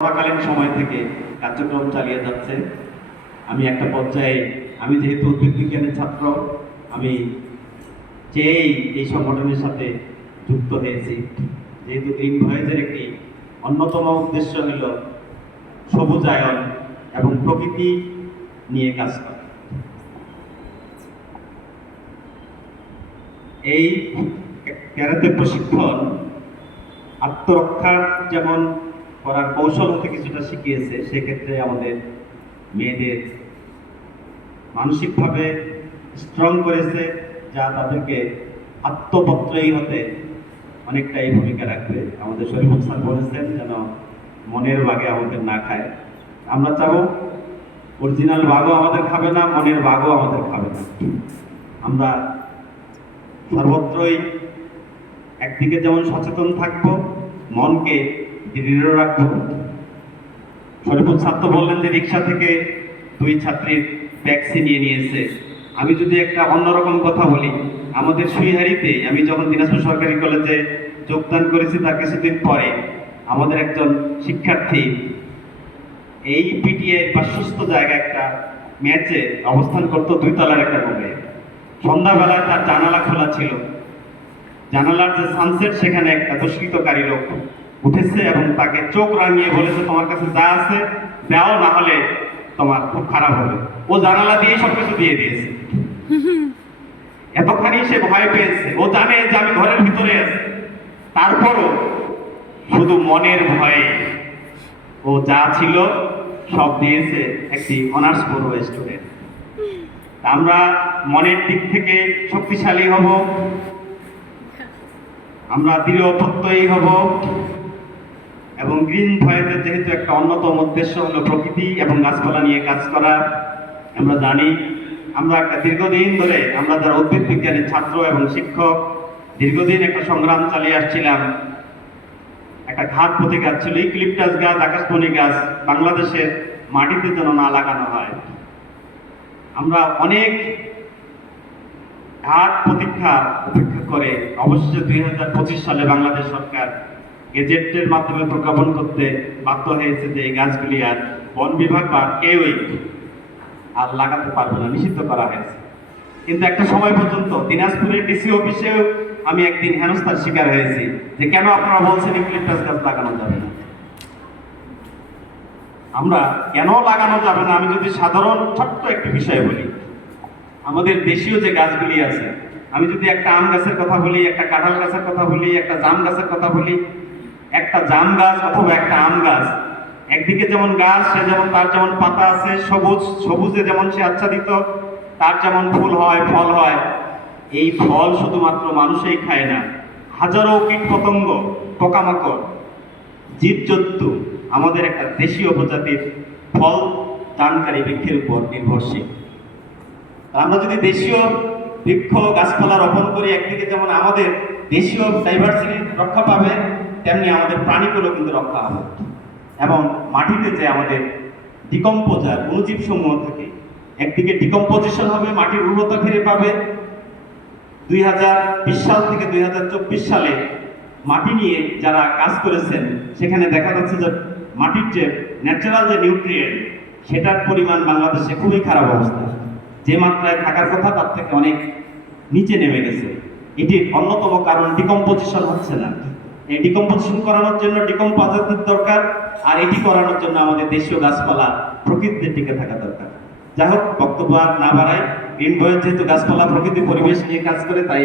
করোনাকালীন সময় থেকে কার্যক্রম চালিয়ে যাচ্ছে। আমি একটা পর্যায়ে আমি যেহেতু উদ্ভিদ বিজ্ঞানের ছাত্র, আমি চেয়েই এই সংগঠনের সাথে যুক্ত হয়েছি। যেহেতু গ্রিন ভয়েজের একটি অন্যতম উদ্দেশ্য হল সবুজায়ন এবং প্রকৃতি নিয়ে কাজ করা। এই ক্যারাতে প্রশিক্ষণ আত্মরক্ষার যেমন করার কৌশল হতে কিছুটা শিখিয়েছে, সেক্ষেত্রে আমাদের মেয়েদের মানসিকভাবে স্ট্রং করেছে, যা তাদেরকে আত্মপত্রয়ী হতে অনেকটাই ভূমিকা রাখবে। আমাদের শরীফুল স্যার বলেছেন যেন মনের বাঘে আমাদের না খায়। আমরা চাবো অরিজিনাল বাঘও আমাদের খাবে না, মনের বাঘও আমাদের খাবে না। আমরা সর্বত্রই একদিকে যেমন সচেতন থাকবো, মনকে দৃঢ় রাখবো। শরীফুল ছাত্র বললেন যে রিক্সা থেকে দুই ছাত্রীর ট্যাক্সি নিয়ে নিয়েছে। আমি যদি একটা অন্যরকম কথা বলি, আমাদের সুইহারিতে আমি যখন দিনাজপুর সরকারি কলেজে যোগদান করেছি তার কিছুদিন পরে আমাদের একজন শিক্ষার্থী এই পিটিএ পার্শ্বস্থ জায়গায় একটা ম্যাচে অবস্থান করতো, 2 তলার একটা রুমে। সন্ধ্যাবেলায় তার জানালা খোলা ছিল, জানালার যে সানসেট সেখানে একটা দুষ্কৃতকারী লোক উঠেছে এবং তাকে চোখ রাঙিয়ে বলেছে, তোমার কাছে যা আছে দাও, না হলে তোমার খুব খারাপ হবে। ও জানালা দিয়ে সবকিছু দিয়ে দিয়েছে। এতখানি সে ভয় পেয়েছে, ও জানে যে আমি ঘরের ভিতরে আছি, তারপরও শুধু মনের ভয়ে ও যা ছিল সব দিয়েছে একটি অনার্স পড়ুয়া স্টুডেন্ট। আমরা মনের দিক থেকে শক্তিশালী হব, আমরা দৃঢ় প্রত্যয়ী হব এবং গ্রিন ভয়েজের যেহেতু একটা অন্যতম উদ্দেশ্য হলো প্রকৃতি এবং গাছপালা নিয়ে কাজ করা। আমরা জানি আমরা একটা দীর্ঘদিন ধরে আমরা যারা উদ্ভিদ বিজ্ঞানের ছাত্র এবং শিক্ষক দীর্ঘদিন একটা সংগ্রাম চালিয়ে আসছিলাম। একটা ঘাত প্রতিঘাত ছিল, ইউক্যালিপটাস গাছ, আকাশমণি গাছ বাংলাদেশের মাটিতে যেন না লাগানো হয়। আমরা অনেক ঘাত প্রতীক্ষা উপেক্ষা করে অবশেষে 2025 সালে বাংলাদেশ সরকার গেজেটের মাধ্যমে প্রজ্ঞাপন করতে বাধ্য হয়েছে যে এই গাছগুলি আর বন বিভাগ বা কেউই আর লাগাতে পারবে না, নিষিদ্ধ করা হয়েছে। কিন্তু একটা সময় পর্যন্ত দিনাজপুরের ডিসি অফিসেও আমি একদিন হেনস্থার শিকার হয়েছি যে কেন আপনারা বলছেন ইউক্যালিপটাস গাছ লাগানো যাবে না। আমরা কেন লাগানো যাবে না, আমি যদি সাধারণ ছোট্ট একটি বিষয় বলি, আমাদের দেশীয় যে গাছগুলি আছে, আমি যদি একটা আম গাছের কথা বলি, একটা কাঁঠাল গাছের কথা বলি, একটা জাম গাছের কথা বলি, একটা জাম গাছ অথবা একটা আম গাছ একদিকে যেমন গাছ, সে যেমন তার যেমন পাতা আছে, সবুজে যেমন সে আচ্ছাদিত, তার যেমন ফুল হয়, ফল হয়। এই ফল শুধুমাত্র মানুষই খায় না, হাজারো কীট পতঙ্গ, পোকামাকড়, জীবজন্তু আমাদের একটা দেশীয় প্রজাতির ফল দানকারী বৃক্ষের উপর নির্ভরশীল। আমরা যদি দেশীয় বৃক্ষ গাছপালা রোপণ করি, একদিকে যেমন আমাদের দেশীয় ডাইভার্সিটি রক্ষা পাবে, তেমনি আমাদের প্রাণীগুলো কিন্তু রক্ষা হবে। এবং মাটিতে যে আমাদের ডিকম্পোজার অণুজীব সমূহ থাকে, একদিকে ডিকম্পোজিশন হবে, মাটির উর্বরতা ফিরে পাবে। 2020 সাল থেকে 2024 সালে মাটি নিয়ে যারা কাজ করেছেন সেখানে দেখা যাচ্ছে যে মাটির যে ন্যাচারাল যে নিউট্রিয়েন্ট সেটার পরিমাণ বাংলাদেশে খুবই খারাপ অবস্থা, যে মাত্রায় থাকার কথা তার থেকে অনেক নিচে নেমে গেছে। এটির অন্যতম কারণ ডিকম্পোজিশন হচ্ছে না। এই ডিকম্পোজিশন করানোর জন্য ডিকম্পোজারদের দরকার, আর এটি করানোর জন্য আমাদের দেশীয় গাছপালা প্রকৃতিতে টিকে থাকা দরকার। যাই হোক, বক্তব্য আর না বাড়াই। গ্রিন ভয়েজ যেহেতু গাছপালা প্রকৃতি পরিবেশ নিয়ে কাজ করে, তাই